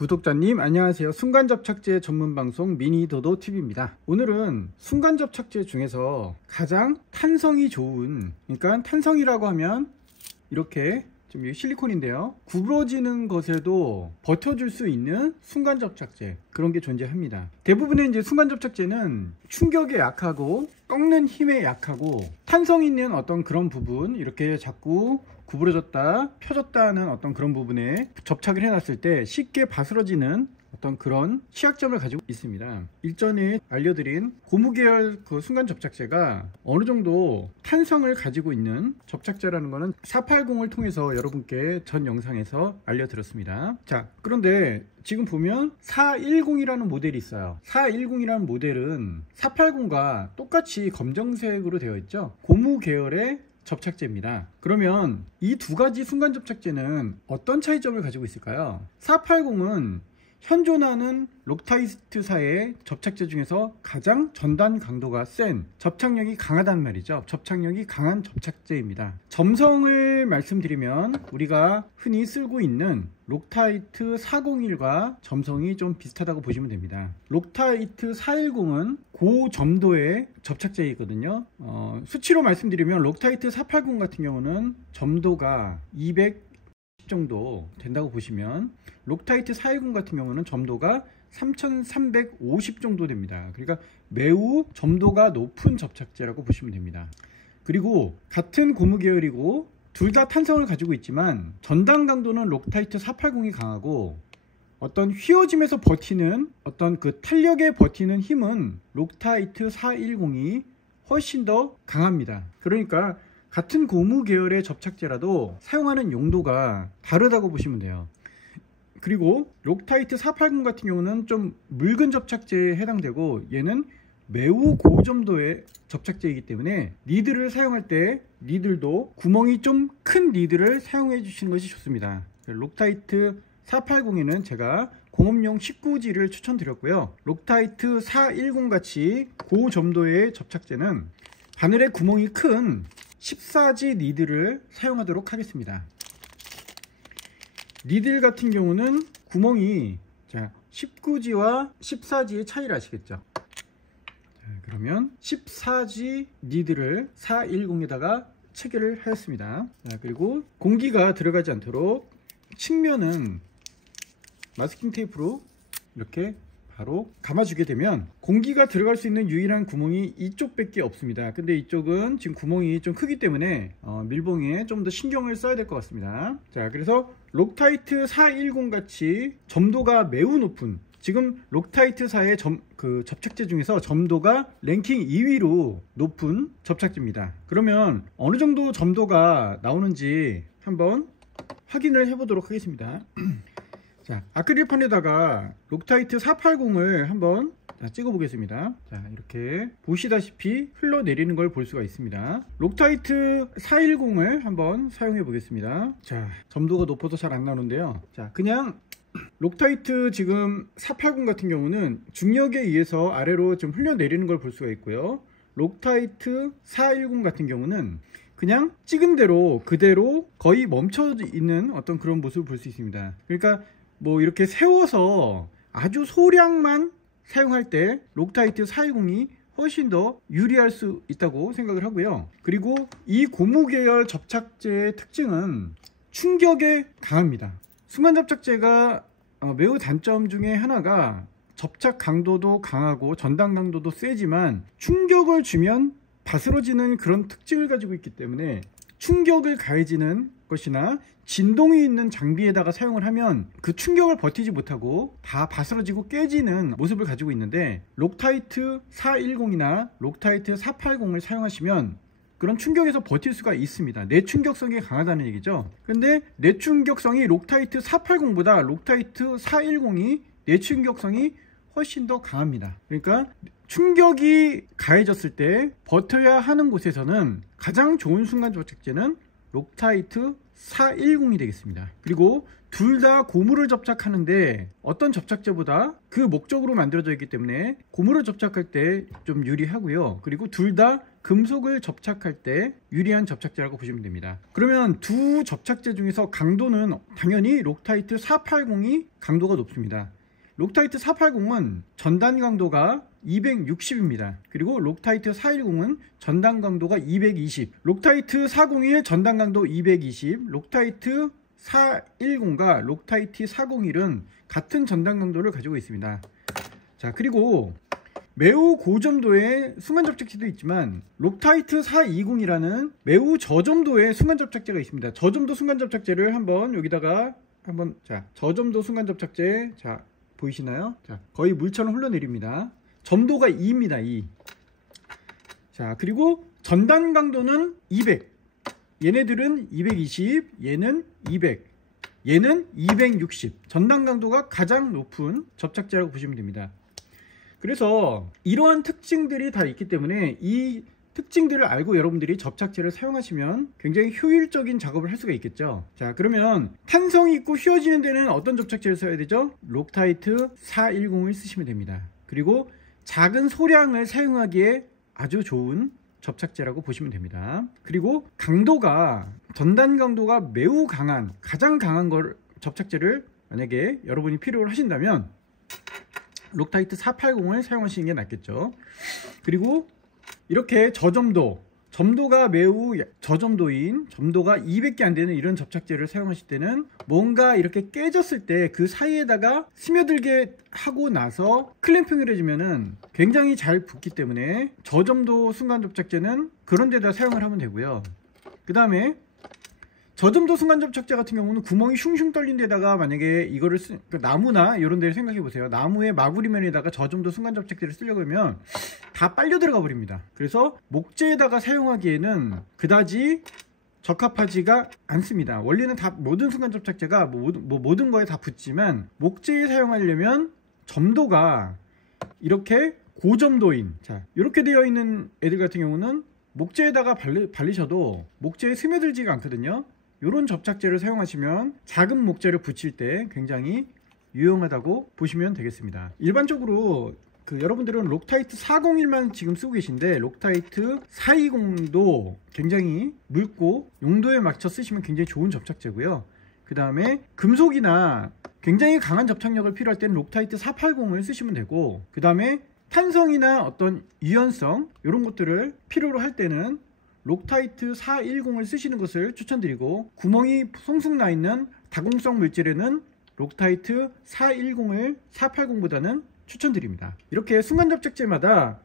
구독자님 안녕하세요. 순간접착제 전문방송 미니도도TV입니다. 오늘은 순간접착제 중에서 가장 탄성이 좋은, 그러니까 탄성이라고 하면 이렇게 좀 실리콘인데요, 구부러지는 것에도 버텨줄 수 있는 순간접착제, 그런 게 존재합니다. 대부분의 이제 순간접착제는 충격에 약하고 꺾는 힘에 약하고 탄성 있는 어떤 그런 부분, 이렇게 자꾸 구부러졌다 펴졌다 하는 어떤 그런 부분에 접착을 해놨을 때 쉽게 바스러지는 어떤 그런 취약점을 가지고 있습니다. 일전에 알려드린 고무 계열 그 순간 접착제가 어느 정도 탄성을 가지고 있는 접착제라는 것은 480을 통해서 여러분께 전 영상에서 알려드렸습니다. 자, 그런데 지금 보면 410이라는 모델이 있어요. 410이라는 모델은 480과 똑같이 검정색으로 되어 있죠. 고무 계열의 접착제입니다. 그러면 이 두 가지 순간 접착제는 어떤 차이점을 가지고 있을까요? 480은 현존하는 록타이트사의 접착제 중에서 가장 전단 강도가 센, 접착력이 강하단 말이죠. 접착력이 강한 접착제입니다. 점성을 말씀드리면 우리가 흔히 쓰고 있는 록타이트 401과 점성이 좀 비슷하다고 보시면 됩니다. 록타이트 410은 고점도의 접착제이거든요. 수치로 말씀드리면 록타이트 480 같은 경우는 점도가 200 정도 된다고 보시면, 록타이트 410 같은 경우는 점도가 3350 정도 됩니다. 그러니까 매우 점도가 높은 접착제라고 보시면 됩니다. 그리고 같은 고무 계열이고 둘 다 탄성을 가지고 있지만 전단 강도는 록타이트 480이 강하고 어떤 휘어짐에서 버티는 어떤 그 탄력에 버티는 힘은 록타이트 410이 훨씬 더 강합니다. 그러니까 같은 고무 계열의 접착제라도 사용하는 용도가 다르다고 보시면 돼요. 그리고 록타이트 480 같은 경우는 좀 묽은 접착제에 해당되고 얘는 매우 고점도의 접착제이기 때문에 니들을 사용할 때 니들도 구멍이 좀 큰 니들을 사용해 주시는 것이 좋습니다. 록타이트 480에는 제가 공업용 19G를 추천드렸고요. 록타이트 410 같이 고점도의 접착제는 바늘에 구멍이 큰 14G 니들을 사용하도록 하겠습니다. 니들 같은 경우는 구멍이 19G와 14G의 차이를 아시겠죠? 그러면 14G 니들을 410에다가 체결을 하였습니다. 그리고 공기가 들어가지 않도록 측면은 마스킹 테이프로 이렇게 바로 감아주게 되면 공기가 들어갈 수 있는 유일한 구멍이 이쪽밖에 없습니다. 근데 이쪽은 지금 구멍이 좀 크기 때문에 밀봉에 좀 더 신경을 써야 될 것 같습니다. 자, 그래서 록타이트 410 같이 점도가 매우 높은, 지금 록타이트사의 접착제 중에서 점도가 랭킹 2위로 높은 접착제입니다. 그러면 어느 정도 점도가 나오는지 한번 확인을 해 보도록 하겠습니다. 자, 아크릴판에다가 록타이트 480을 한번 찍어 보겠습니다. 자, 이렇게 보시다시피 흘러내리는 걸 볼 수가 있습니다. 록타이트 410을 한번 사용해 보겠습니다. 자, 점도가 높아서 잘 안 나오는데요. 자, 그냥 록타이트 지금 480 같은 경우는 중력에 의해서 아래로 좀 흘러내리는 걸 볼 수가 있고요. 록타이트 410 같은 경우는 그냥 찍은 대로 그대로 거의 멈춰 있는 어떤 그런 모습을 볼 수 있습니다. 그러니까 뭐 이렇게 세워서 아주 소량만 사용할 때 록타이트 410이 훨씬 더 유리할 수 있다고 생각을 하고요. 그리고 이 고무 계열 접착제의 특징은 충격에 강합니다. 순간 접착제가 매우 단점 중에 하나가 접착 강도도 강하고 전단 강도도 세지만 충격을 주면 바스러지는 그런 특징을 가지고 있기 때문에 충격을 가해지는 것이나 진동이 있는 장비에다가 사용을 하면 그 충격을 버티지 못하고 다 바스러지고 깨지는 모습을 가지고 있는데, 록타이트 410이나 록타이트 480을 사용하시면 그런 충격에서 버틸 수가 있습니다. 내충격성이 강하다는 얘기죠. 근데 내충격성이 록타이트 480보다 록타이트 410이 내충격성이 훨씬 더 강합니다. 그러니까 충격이 가해졌을 때 버텨야 하는 곳에서는 가장 좋은 순간 접착제는 록타이트 410이 되겠습니다. 그리고 둘 다 고무를 접착하는데 어떤 접착제보다 그 목적으로 만들어져 있기 때문에 고무를 접착할 때 좀 유리하고요. 그리고 둘 다 금속을 접착할 때 유리한 접착제라고 보시면 됩니다. 그러면 두 접착제 중에서 강도는 당연히 록타이트 480이 강도가 높습니다. 록타이트 480은 전단 강도가 260입니다. 그리고 록타이트 410은 전단 강도가 220. 록타이트 401 전단 강도 220, 록타이트 410과 록타이트 401은 같은 전단 강도를 가지고 있습니다. 자, 그리고 매우 고점도의 순간접착제도 있지만 록타이트 420이라는 매우 저점도의 순간접착제가 있습니다. 저점도 순간접착제를 한번 여기다가 자, 저점도 순간접착제, 자, 보이시나요? 자, 거의 물처럼 흘러내립니다. 점도가 2입니다. 2. 자, 그리고 전단 강도는 200. 얘네들은 220, 얘는 200, 얘는 260. 전단 강도가 가장 높은 접착제라고 보시면 됩니다. 그래서 이러한 특징들이 다 있기 때문에 이 특징들을 알고 여러분들이 접착제를 사용하시면 굉장히 효율적인 작업을 할 수가 있겠죠. 자, 그러면 탄성이 있고 휘어지는 데는 어떤 접착제를 써야 되죠? 록타이트 410을 쓰시면 됩니다. 그리고 작은 소량을 사용하기에 아주 좋은 접착제라고 보시면 됩니다. 그리고 강도가, 전단 강도가 매우 강한, 가장 강한 접착제를 만약에 여러분이 필요로 하신다면 록타이트 480을 사용하시는 게 낫겠죠. 그리고 이렇게 점도가 매우 저점도인, 점도가 200개 안 되는 이런 접착제를 사용하실 때는 뭔가 이렇게 깨졌을 때 그 사이에다가 스며들게 하고 나서 클램핑을 해주면은 굉장히 잘 붙기 때문에 저점도 순간 접착제는 그런 데다 사용을 하면 되고요. 그 다음에 저점도 순간 접착제 같은 경우는 구멍이 슝슝 뚫린 데다가 만약에 이거를 나무나 이런 데를 생각해 보세요. 나무의 마구리면에다가 저점도 순간 접착제를 쓰려고 하면 다 빨려 들어가 버립니다. 그래서 목재에다가 사용하기에는 그다지 적합하지가 않습니다. 원래는 다 모든 순간 접착제가 모든 거에 다 붙지만 목재에 사용하려면 점도가 이렇게 고점도인, 자, 이렇게 되어 있는 애들 같은 경우는 목재에다가 바르셔도 목재에 스며들지가 않거든요. 이런 접착제를 사용하시면 작은 목재를 붙일 때 굉장히 유용하다고 보시면 되겠습니다. 일반적으로 여러분들은 록타이트 401만 지금 쓰고 계신데 록타이트 420도 굉장히 묽고 용도에 맞춰 쓰시면 굉장히 좋은 접착제고요. 그 다음에 금속이나 굉장히 강한 접착력을 필요할 때는 록타이트 480을 쓰시면 되고, 그 다음에 탄성이나 어떤 유연성 이런 것들을 필요로 할 때는 록타이트 410을 쓰시는 것을 추천드리고, 구멍이 송송 나 있는 다공성 물질에는 록타이트 410을 480보다는 추천드립니다. 이렇게 순간접착제마다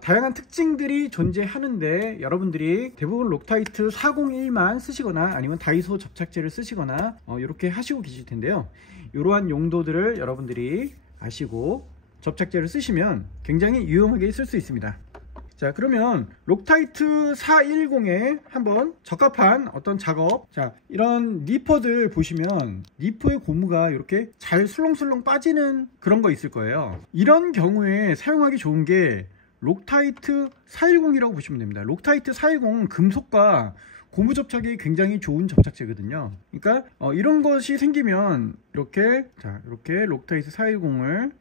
다양한 특징들이 존재하는데 여러분들이 대부분 록타이트 401만 쓰시거나 아니면 다이소 접착제를 쓰시거나 이렇게 하시고 계실 텐데요. 이러한 용도들을 여러분들이 아시고 접착제를 쓰시면 굉장히 유용하게 쓸 수 있습니다. 자, 그러면 록타이트 410에 한번 적합한 어떤 작업, 자, 이런 니퍼들 보시면 니퍼의 고무가 이렇게 잘 술렁술렁 빠지는 그런 거 있을 거예요. 이런 경우에 사용하기 좋은 게 록타이트 410이라고 보시면 됩니다. 록타이트 410 금속과 고무 접착이 굉장히 좋은 접착제거든요. 그러니까 이런 것이 생기면 이렇게 록타이트 410을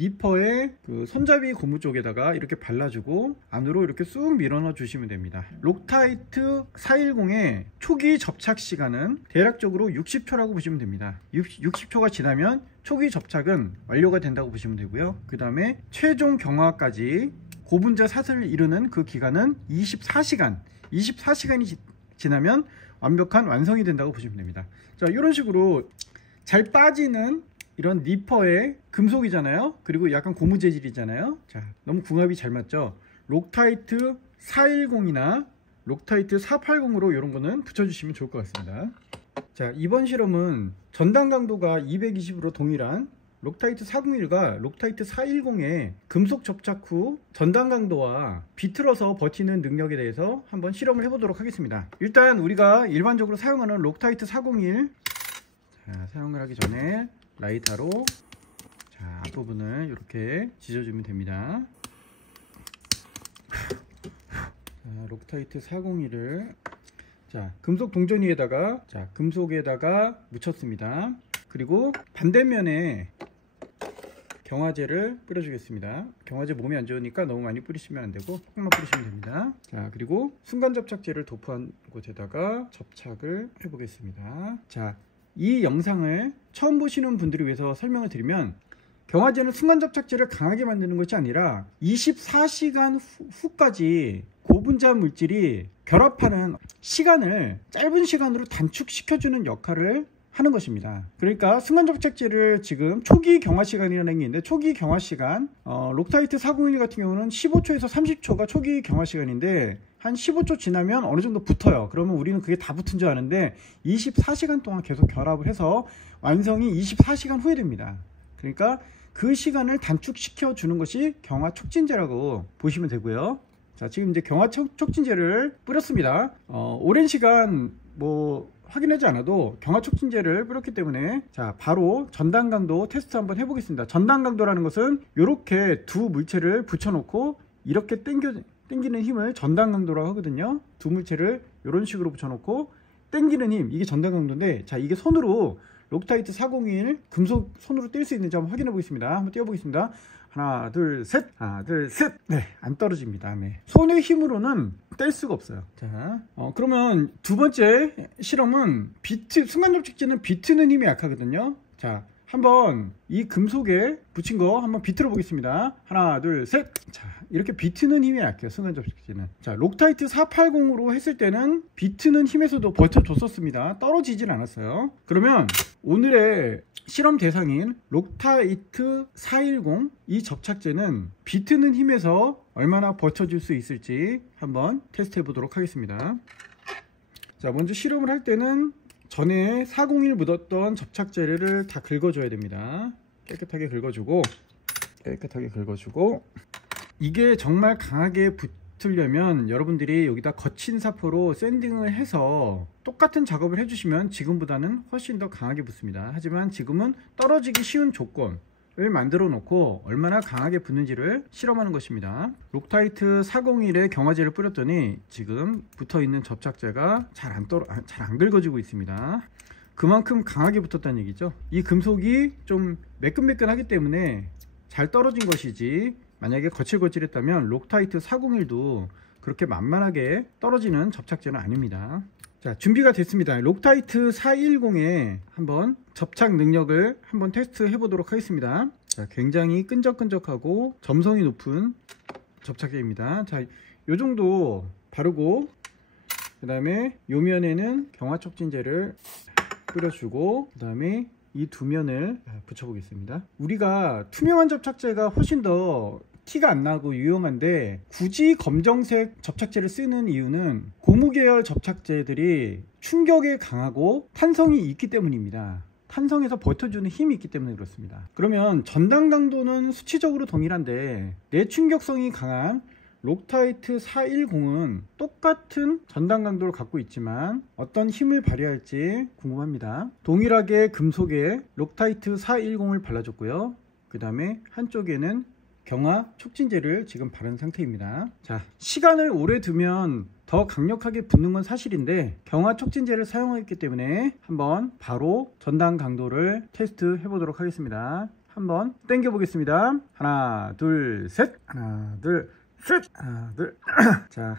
니퍼의 손잡이 고무 쪽에다가 이렇게 발라주고 안으로 이렇게 쑥 밀어넣어 주시면 됩니다. 록타이트 410의 초기 접착 시간은 대략적으로 60초라고 보시면 됩니다. 60초가 지나면 초기 접착은 완료가 된다고 보시면 되고요. 그 다음에 최종 경화까지 고분자 사슬을 이루는 그 기간은 24시간이 지나면 완벽한 완성이 된다고 보시면 됩니다. 자, 이런 식으로 잘 빠지는 이런 니퍼의 금속이잖아요. 그리고 약간 고무 재질이잖아요. 자, 너무 궁합이 잘 맞죠. 록타이트 410이나 록타이트 480으로 이런 거는 붙여주시면 좋을 것 같습니다. 자, 이번 실험은 전단 강도가 220으로 동일한 록타이트 401과 록타이트 410의 금속 접착 후 전단 강도와 비틀어서 버티는 능력에 대해서 한번 실험을 해보도록 하겠습니다. 일단 우리가 일반적으로 사용하는 록타이트 401, 자, 사용을 하기 전에 라이터로 자, 앞부분을 이렇게 지져주면 됩니다. 자, 록타이트 401을 자, 금속 동전위에다가 금속에다가 묻혔습니다. 그리고 반대면에 경화제를 뿌려주겠습니다. 경화제 몸에 안 좋으니까 너무 많이 뿌리시면 안 되고 조금만 뿌리시면 됩니다. 자, 그리고 순간 접착제를 도포한 곳에다가 접착을 해 보겠습니다. 자, 이 영상을 처음 보시는 분들을 위해서 설명을 드리면, 경화제는 순간 접착제를 강하게 만드는 것이 아니라 24시간 후까지 고분자 물질이 결합하는 시간을 짧은 시간으로 단축시켜주는 역할을 하는 것입니다. 그러니까 순간 접착제를 지금 초기 경화 시간이라는 게 있는데, 초기 경화 시간 록타이트 401 같은 경우는 15초에서 30초가 초기 경화 시간인데, 한 15초 지나면 어느 정도 붙어요. 그러면 우리는 그게 다 붙은 줄 아는데 24시간 동안 계속 결합을 해서 완성이 24시간 후에 됩니다. 그러니까 그 시간을 단축시켜 주는 것이 경화 촉진제라고 보시면 되고요. 자, 지금 이제 경화 촉진제를 뿌렸습니다. 오랜 시간 확인하지 않아도 경화 촉진제를 뿌렸기 때문에, 자, 바로 전단 강도 테스트 한번 해보겠습니다. 전단 강도라는 것은 이렇게 두 물체를 붙여놓고 이렇게 당기는 힘을 전단 강도라고 하거든요. 두 물체를 이런 식으로 붙여놓고 당기는 힘, 이게 전단 강도인데, 자, 이게 손으로 록타이트 401 금속 손으로 뗄 수 있는지 한번 확인해 보겠습니다. 한번 떼어보겠습니다. 하나, 둘, 셋. 하나, 둘, 셋. 네, 안 떨어집니다. 네. 손의 힘으로는 뗄 수가 없어요. 자, 그러면 두 번째 실험은 순간 접착제는 비트는 힘이 약하거든요. 자, 한번 이 금속에 붙인 거 한번 비틀어 보겠습니다. 하나, 둘, 셋. 자, 이렇게 비트는 힘이 약해요, 순간 접착제는. 자, 록타이트 480으로 했을 때는 비트는 힘에서도 버텨줬었습니다. 떨어지진 않았어요. 그러면 오늘의 실험 대상인 록타이트 410, 이 접착제는 비트는 힘에서 얼마나 버텨줄 수 있을지 한번 테스트 해보도록 하겠습니다. 자, 먼저 실험을 할 때는 전에 401 묻었던 접착제를 다 긁어줘야 됩니다. 깨끗하게 긁어주고, 이게 정말 강하게 붙으려면 여러분들이 여기다 거친 사포로 샌딩을 해서 똑같은 작업을 해주시면 지금보다는 훨씬 더 강하게 붙습니다. 하지만 지금은 떨어지기 쉬운 조건을 만들어 놓고 얼마나 강하게 붙는지를 실험하는 것입니다. 록타이트 401에 경화제를 뿌렸더니 지금 붙어있는 접착제가 잘 안 긁어지고 있습니다. 그만큼 강하게 붙었다는 얘기죠. 이 금속이 좀 매끈매끈하기 때문에 잘 떨어진 것이지, 만약에 거칠거칠했다면 록타이트 401도 그렇게 만만하게 떨어지는 접착제는 아닙니다. 자, 준비가 됐습니다. 록타이트 410에 한번 접착 능력을 한번 테스트 해보도록 하겠습니다. 자, 굉장히 끈적끈적하고 점성이 높은 접착제입니다. 자, 요 정도 바르고, 그 다음에 요 면에는 경화 촉진제를 뿌려주고, 그 다음에 이 두 면을 붙여보겠습니다. 우리가 투명한 접착제가 훨씬 더 티가 안 나고 유용한데, 굳이 검정색 접착제를 쓰는 이유는 고무 계열 접착제들이 충격에 강하고 탄성이 있기 때문입니다. 탄성에서 버텨주는 힘이 있기 때문에 그렇습니다. 그러면 전단 강도는 수치적으로 동일한데 내충격성이 강한 록타이트 410은 똑같은 전단 강도를 갖고 있지만 어떤 힘을 발휘할지 궁금합니다. 동일하게 금속에 록타이트 410을 발라줬고요. 그 다음에 한쪽에는 경화 촉진제를 지금 바른 상태입니다. 자, 시간을 오래 두면 더 강력하게 붙는 건 사실인데, 경화 촉진제를 사용했기 때문에 한번 바로 전단 강도를 테스트 해보도록 하겠습니다. 한번 당겨 보겠습니다. 하나, 둘, 셋. 하나, 둘, 셋. 하나, 둘. 자,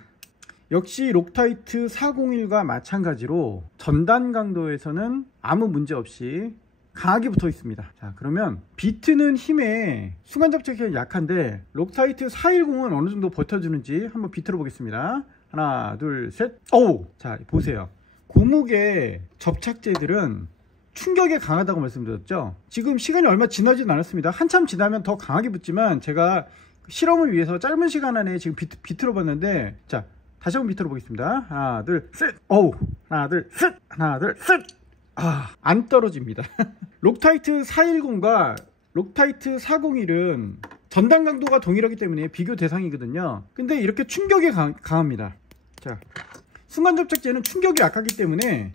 역시 록타이트 401과 마찬가지로 전단 강도에서는 아무 문제 없이 강하게 붙어 있습니다. 자, 그러면 비트는 힘에 순간 접착제가 약한데 록타이트 410은 어느 정도 버텨주는지 한번 비틀어 보겠습니다. 하나, 둘, 셋. 오! 자, 보세요. 고무계 접착제들은 충격에 강하다고 말씀드렸죠. 지금 시간이 얼마 지나지는 않았습니다. 한참 지나면 더 강하게 붙지만 제가 실험을 위해서 짧은 시간 안에 지금 비틀어 봤는데, 자, 다시 한번 비틀어 보겠습니다. 하나, 둘, 셋. 오! 하나, 둘, 셋. 하나, 둘, 셋. 안 떨어집니다. 록타이트 410과 록타이트 401은 전단 강도가 동일하기 때문에 비교 대상이거든요. 근데 이렇게 충격에 강합니다. 자, 순간 접착제는 충격이 약하기 때문에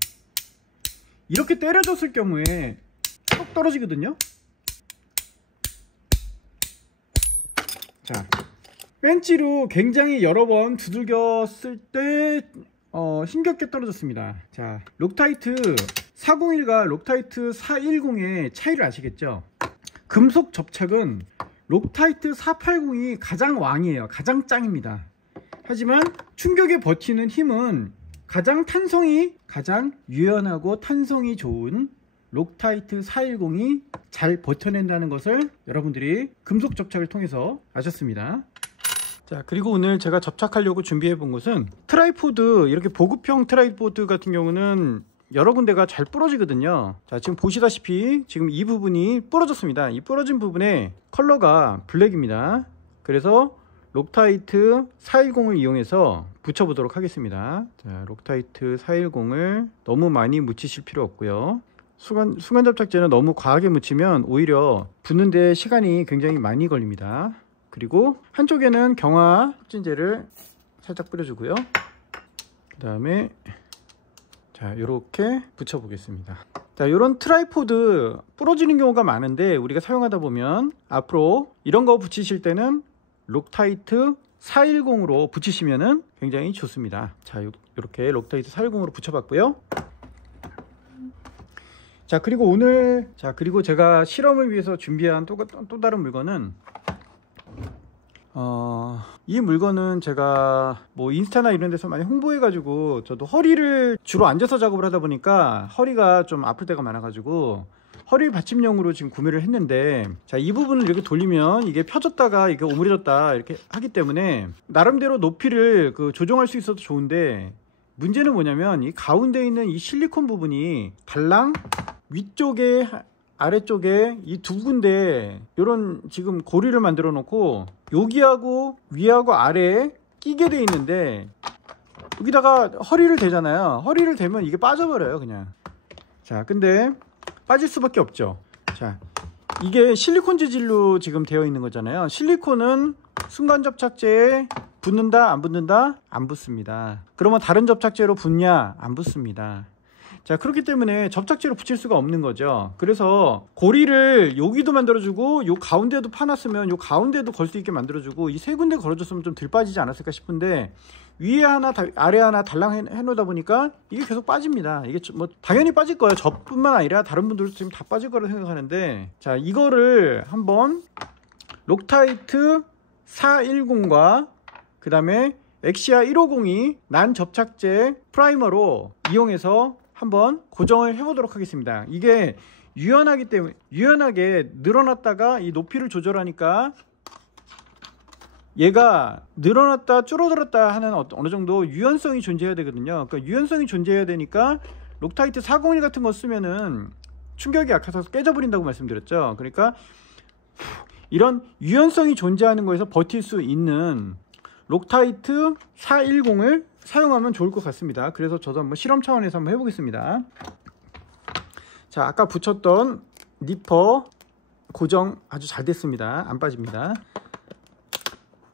이렇게 때려줬을 경우에 쏙 떨어지거든요. 자, 벤치로 굉장히 여러 번 두들겼을 때 힘겹게 떨어졌습니다. 자, 록타이트 401과 록타이트 410의 차이를 아시겠죠? 금속 접착은 록타이트 480이 가장 왕이에요. 가장 짱입니다. 하지만 충격에 버티는 힘은 가장 유연하고 탄성이 좋은 록타이트 410이 잘 버텨낸다는 것을 여러분들이 금속 접착을 통해서 아셨습니다. 자, 그리고 오늘 제가 접착하려고 준비해 본 것은 트라이포드, 이렇게 보급형 트라이포드 같은 경우는 여러 군데가 잘 부러지거든요. 자, 지금 보시다시피 지금 이 부분이 부러졌습니다. 이 부러진 부분에 컬러가 블랙입니다. 그래서 록타이트 410을 이용해서 붙여보도록 하겠습니다. 자, 록타이트 410을 너무 많이 묻히실 필요 없고요. 순간 접착제는 너무 과하게 묻히면 오히려 붙는데 시간이 굉장히 많이 걸립니다. 그리고 한쪽에는 경화 흡진제를 살짝 뿌려주고요. 그 다음에 자, 이렇게 붙여 보겠습니다. 자, 이런 트라이포드 부러지는 경우가 많은데 우리가 사용하다 보면 앞으로 이런 거 붙이실 때는 록타이트 410으로 붙이시면은 굉장히 좋습니다. 자, 이렇게 록타이트 410으로 붙여봤고요. 자, 그리고 제가 실험을 위해서 준비한 또 다른 물건은 이 물건은 제가 뭐 인스타나 이런 데서 많이 홍보해 가지고, 저도 허리를 주로 앉아서 작업을 하다 보니까 허리가 좀 아플 때가 많아 가지고 허리 받침용으로 지금 구매를 했는데, 자, 이 부분을 이렇게 돌리면 이게 펴졌다가 이게 오므려졌다 이렇게 하기 때문에 나름대로 높이를 조정할 수 있어도 좋은데, 문제는 뭐냐면 이 가운데 있는 이 실리콘 부분이 달랑 위쪽에 아래쪽에 이 두 군데 이런 지금 고리를 만들어 놓고 여기하고 위하고 아래에 끼게 돼 있는데, 여기다가 허리를 대잖아요. 허리를 대면 이게 빠져버려요 그냥. 자, 근데 빠질 수밖에 없죠. 자, 이게 실리콘 재질로 지금 되어 있는 거잖아요. 실리콘은 순간 접착제에 붙는다 안 붙는다? 안 붙습니다. 그러면 다른 접착제로 붙냐? 안 붙습니다. 자, 그렇기 때문에 접착제로 붙일 수가 없는 거죠. 그래서 고리를 여기도 만들어주고 요 가운데도 파놨으면 요 가운데도 걸 수 있게 만들어주고 이 세 군데 걸어줬으면 좀 덜 빠지지 않았을까 싶은데, 위에 하나 아래 하나 달랑 해놓다 보니까 이게 계속 빠집니다. 이게 뭐 당연히 빠질 거예요. 저뿐만 아니라 다른 분들도 지금 다 빠질 거라고 생각하는데, 자, 이거를 한번 록타이트 410과 그 다음에 엑시아 150이 난 접착제 프라이머로 이용해서 한번 고정을 해보도록 하겠습니다. 이게 유연하기 때문에, 유연하게 늘어났다가 이 높이를 조절하니까 얘가 늘어났다 줄어들었다 하는 어느 정도 유연성이 존재해야 되거든요. 그러니까 유연성이 존재해야 되니까 록타이트 401 같은 거 쓰면은 충격이 약해서 깨져버린다고 말씀드렸죠. 그러니까 이런 유연성이 존재하는 거에서 버틸 수 있는 록타이트 410을 사용하면 좋을 것 같습니다. 그래서 저도 한번 실험 차원에서 한번 해보겠습니다. 자, 아까 붙였던 니퍼 고정 아주 잘 됐습니다. 안 빠집니다.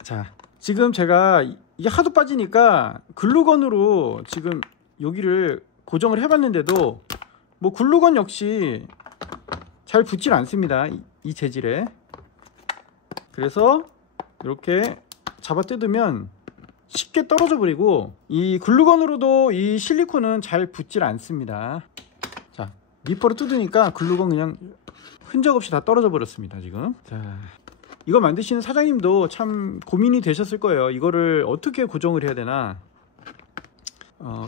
자, 지금 제가 이게 하도 빠지니까 글루건으로 지금 여기를 고정을 해봤는데도 뭐 글루건 역시 잘 붙질 않습니다. 이 재질에. 그래서 이렇게 잡아 뜯으면 쉽게 떨어져 버리고, 이 글루건으로도 이 실리콘은 잘 붙질 않습니다. 자, 니퍼로 뜯으니까 글루건 그냥 흔적 없이 다 떨어져 버렸습니다 지금. 자, 이거 만드시는 사장님도 참 고민이 되셨을 거예요. 이거를 어떻게 고정을 해야 되나.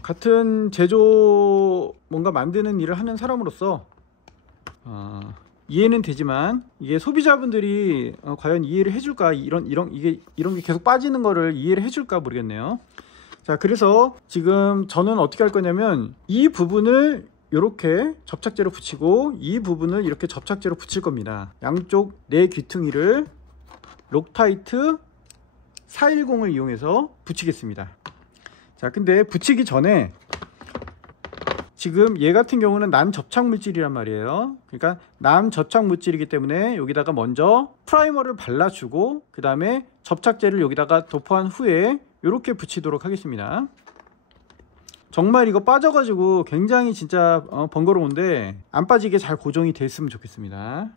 같은 제조 뭔가 만드는 일을 하는 사람으로서 이해는 되지만, 이게 소비자분들이 과연 이해를 해줄까, 이런 게 계속 빠지는 거를 이해를 해줄까 모르겠네요. 자, 그래서 지금 저는 어떻게 할 거냐면 이 부분을 이렇게 접착제로 붙이고 이 부분을 이렇게 접착제로 붙일 겁니다. 양쪽 네 귀퉁이를 록타이트 410을 이용해서 붙이겠습니다. 자, 근데 붙이기 전에 지금 얘 같은 경우는 난 접착 물질이란 말이에요. 그러니까 난 접착 물질이기 때문에 여기다가 먼저 프라이머를 발라주고 그 다음에 접착제를 여기다가 도포한 후에 이렇게 붙이도록 하겠습니다. 정말 이거 빠져가지고 굉장히 진짜 번거로운데 안 빠지게 잘 고정이 됐으면 좋겠습니다.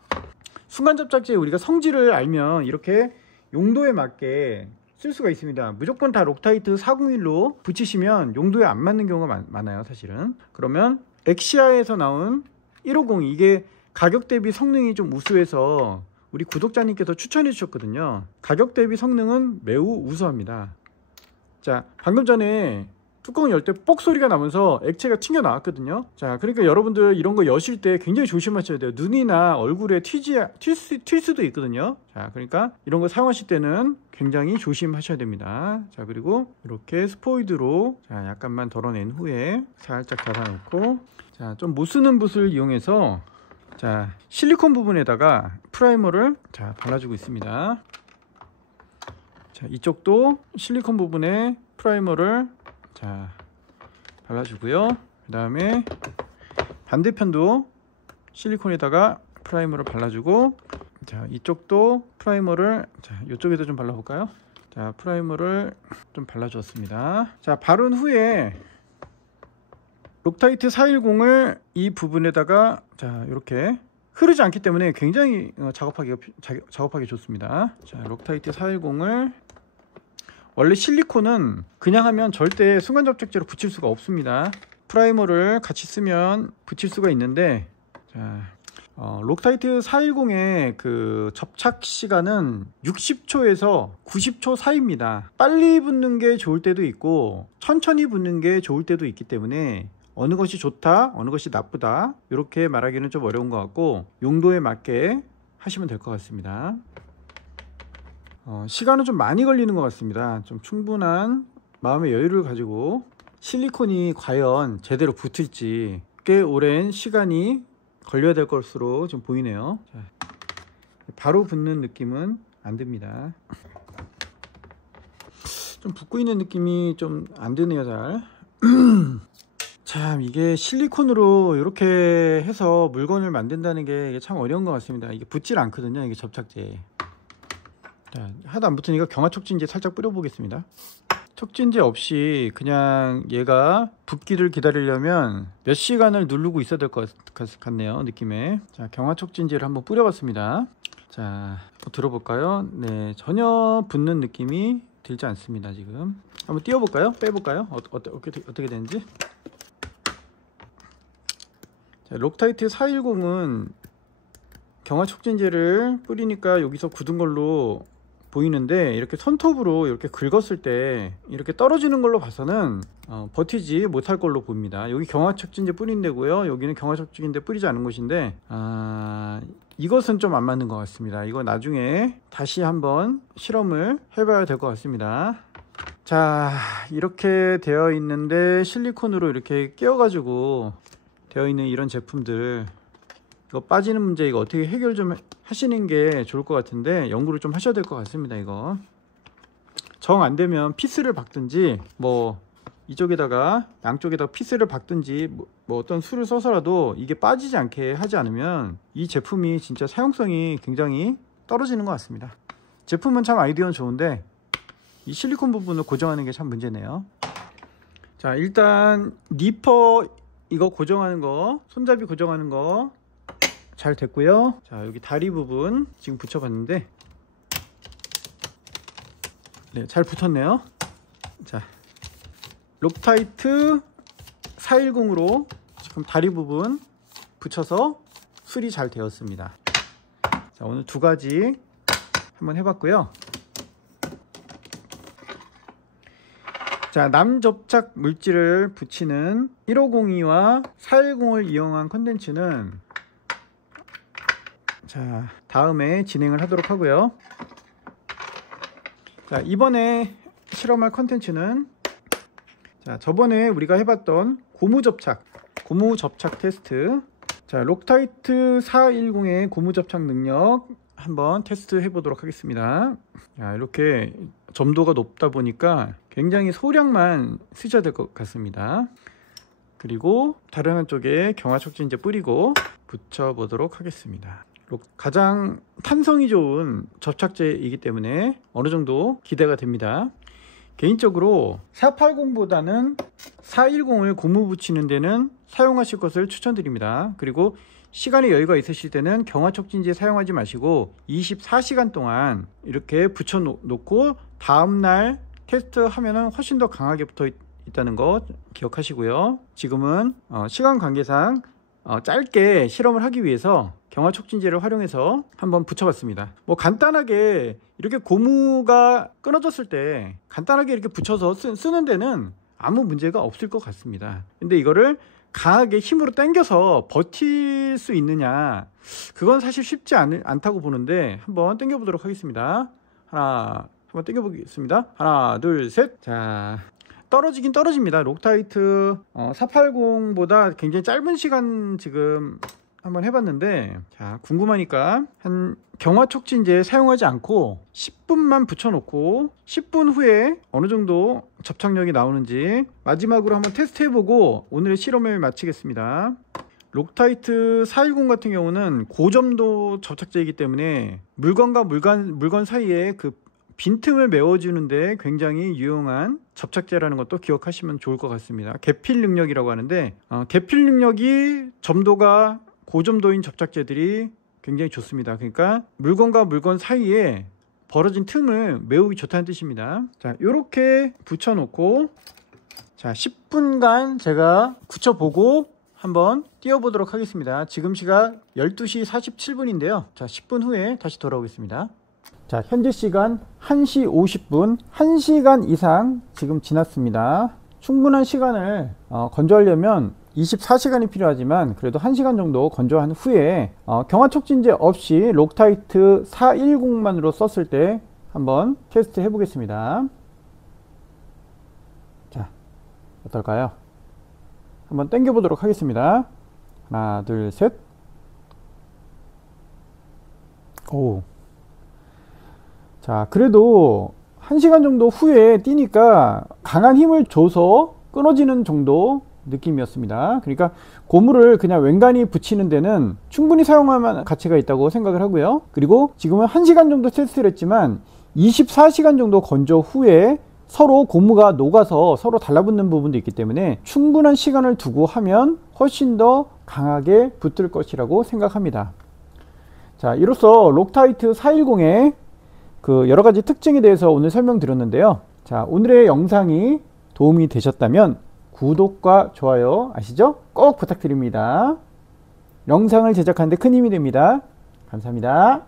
순간 접착제 우리가 성질을 알면 이렇게 용도에 맞게 쓸 수가 있습니다. 무조건 다 록타이트 401로 붙이시면 용도에 안 맞는 경우가 많아요 사실은. 그러면 엑시아에서 나온 150, 이게 가격 대비 성능이 좀 우수해서 우리 구독자님께서 추천해 주셨거든요. 가격 대비 성능은 매우 우수합니다. 자, 방금 전에 뚜껑을 열 때 뽁 소리가 나면서 액체가 튕겨 나왔거든요. 자, 그러니까 여러분들 이런 거 여실 때 굉장히 조심하셔야 돼요. 눈이나 얼굴에 튈 수도 있거든요. 자, 그러니까 이런 거 사용하실 때는 굉장히 조심하셔야 됩니다. 자, 그리고 이렇게 스포이드로 자, 약간만 덜어낸 후에 살짝 닫아놓고, 자, 좀 못 쓰는 붓을 이용해서 자, 실리콘 부분에다가 프라이머를 자, 발라주고 있습니다. 자, 이쪽도 실리콘 부분에 프라이머를 자, 발라주고요. 그 다음에 반대편도 실리콘에다가 프라이머를 발라주고, 자, 이쪽도 프라이머를 자, 이쪽에도 좀 발라볼까요? 자, 프라이머를 좀 발라주었습니다. 자, 바른 후에 록타이트 410을 이 부분에다가 자, 이렇게 흐르지 않기 때문에 굉장히 작업하기 좋습니다. 자, 록타이트 410을 원래 실리콘은 그냥 하면 절대 순간 접착제로 붙일 수가 없습니다. 프라이머를 같이 쓰면 붙일 수가 있는데, 자, 록타이트 410의 그 접착 시간은 60초에서 90초 사이입니다. 빨리 붙는 게 좋을 때도 있고 천천히 붙는 게 좋을 때도 있기 때문에 어느 것이 좋다, 어느 것이 나쁘다 이렇게 말하기는 좀 어려운 것 같고, 용도에 맞게 하시면 될 것 같습니다. 시간은 좀 많이 걸리는 것 같습니다. 좀 충분한 마음의 여유를 가지고 실리콘이 과연 제대로 붙을지 꽤 오랜 시간이 걸려야 될 것으로 좀 보이네요. 자, 바로 붙는 느낌은 안 듭니다. 좀 붙고 있는 느낌이 좀 안 드네요. 잘. 참, 이게 실리콘으로 이렇게 해서 물건을 만든다는 게 참 어려운 것 같습니다. 이게 붙질 않거든요, 이게 접착제. 자, 하나도 안 붙으니까 경화 촉진제 살짝 뿌려 보겠습니다. 촉진제 없이 그냥 얘가 붙기를 기다리려면 몇 시간을 누르고 있어야 될 것 같네요, 느낌에. 자, 경화 촉진제를 한번 뿌려 봤습니다. 자, 한번 들어볼까요? 네, 전혀 붙는 느낌이 들지 않습니다. 지금 한번 띄워 볼까요? 빼 볼까요? 어떻게 되는지. 자, 록타이트 410은 경화 촉진제를 뿌리니까 여기서 굳은 걸로 보이는데, 이렇게 손톱으로 이렇게 긁었을 때 이렇게 떨어지는 걸로 봐서는 버티지 못할 걸로 봅니다. 여기 경화 촉진제 뿌린 데고요, 여기는 경화 촉진제 뿌리지 않은 곳인데, 이것은 좀 안 맞는 것 같습니다. 이거 나중에 다시 한번 실험을 해봐야 될 것 같습니다. 자, 이렇게 되어 있는데 실리콘으로 이렇게 끼워 가지고 되어 있는 이런 제품들, 이거 빠지는 문제 이거 어떻게 해결 좀 하시는 게 좋을 것 같은데, 연구를 좀 하셔야 될 것 같습니다. 이거 정 안 되면 피스를 박든지, 뭐 이쪽에다가 양쪽에다 피스를 박든지, 뭐 어떤 수를 써서라도 이게 빠지지 않게 하지 않으면 이 제품이 진짜 사용성이 굉장히 떨어지는 것 같습니다. 제품은 참 아이디어는 좋은데 이 실리콘 부분을 고정하는 게 참 문제네요. 자, 일단 니퍼 이거 고정하는 거, 손잡이 고정하는 거 잘 됐고요. 자, 여기 다리 부분 지금 붙여봤는데 네, 잘 붙었네요. 자, 록타이트 410으로 지금 다리 부분 붙여서 수리 잘 되었습니다. 자, 오늘 두 가지 한번 해봤고요. 자, 남접착 물질을 붙이는 1502와 410을 이용한 컨텐츠는 자, 다음에 진행을 하도록 하고요. 자, 이번에 실험할 컨텐츠는 자, 저번에 우리가 해봤던 고무 접착 테스트. 자, 록타이트 410의 고무 접착 능력 한번 테스트 해보도록 하겠습니다. 자, 이렇게 점도가 높다 보니까 굉장히 소량만 쓰셔야 될 것 같습니다. 그리고 다른 한쪽에 경화 촉진제 뿌리고 붙여 보도록 하겠습니다. 가장 탄성이 좋은 접착제이기 때문에 어느 정도 기대가 됩니다. 개인적으로 480보다는 410을 고무 붙이는 데는 사용하실 것을 추천드립니다. 그리고 시간의 여유가 있으실 때는 경화 촉진제 사용하지 마시고 24시간 동안 이렇게 붙여 놓고 다음날 테스트 하면은 훨씬 더 강하게 붙어 있다는 거 기억하시고요. 지금은 시간 관계상 짧게 실험을 하기 위해서 경화 촉진제를 활용해서 한번 붙여봤습니다. 뭐 간단하게 이렇게 고무가 끊어졌을 때 간단하게 이렇게 붙여서 쓰는 데는 아무 문제가 없을 것 같습니다. 근데 이거를 강하게 힘으로 당겨서 버틸 수 있느냐, 그건 사실 쉽지 않다고 보는데 한번 당겨 보도록 하겠습니다. 한번 당겨 보겠습니다. 하나, 둘, 셋. 자, 떨어지긴 떨어집니다. 록타이트 480보다 굉장히 짧은 시간 지금 한번 해봤는데, 자, 궁금하니까 한 경화 촉진제 사용하지 않고 10분만 붙여놓고 10분 후에 어느 정도 접착력이 나오는지 마지막으로 한번 테스트 해보고 오늘의 실험을 마치겠습니다. 록타이트 410 같은 경우는 고점도 접착제이기 때문에 물건과 물건 사이에 그 빈틈을 메워주는데 굉장히 유용한 접착제라는 것도 기억하시면 좋을 것 같습니다. 계필 능력이라고 하는데 계필 능력이 점도가 고점도인 접착제들이 굉장히 좋습니다. 그러니까 물건과 물건 사이에 벌어진 틈을 메우기 좋다는 뜻입니다. 자, 이렇게 붙여놓고 자 10분간 제가 굳혀보고 한번 띄워보도록 하겠습니다. 지금 시각 12시 47분인데요. 자, 10분 후에 다시 돌아오겠습니다. 자, 현재 시간 1시 50분, 1시간 이상 지금 지났습니다. 충분한 시간을 건조하려면 24시간이 필요하지만 그래도 1시간 정도 건조한 후에 경화 촉진제 없이 록타이트 410만으로 썼을 때 한번 테스트 해 보겠습니다. 자, 어떨까요? 한번 당겨 보도록 하겠습니다. 하나, 둘, 셋. 오. 자, 그래도 1시간 정도 후에 띄니까 강한 힘을 줘서 끊어지는 정도 느낌이었습니다. 그러니까 고무를 그냥 웬간히 붙이는 데는 충분히 사용할 만한 가치가 있다고 생각을 하고요. 그리고 지금은 1시간 정도 테스트를 했지만 24시간 정도 건조 후에 서로 고무가 녹아서 서로 달라붙는 부분도 있기 때문에 충분한 시간을 두고 하면 훨씬 더 강하게 붙을 것이라고 생각합니다. 자, 이로써 록타이트 410의 그 여러가지 특징에 대해서 오늘 설명드렸는데요. 자, 오늘의 영상이 도움이 되셨다면 구독과 좋아요 아시죠? 꼭 부탁드립니다. 영상을 제작하는 데 큰 힘이 됩니다. 감사합니다.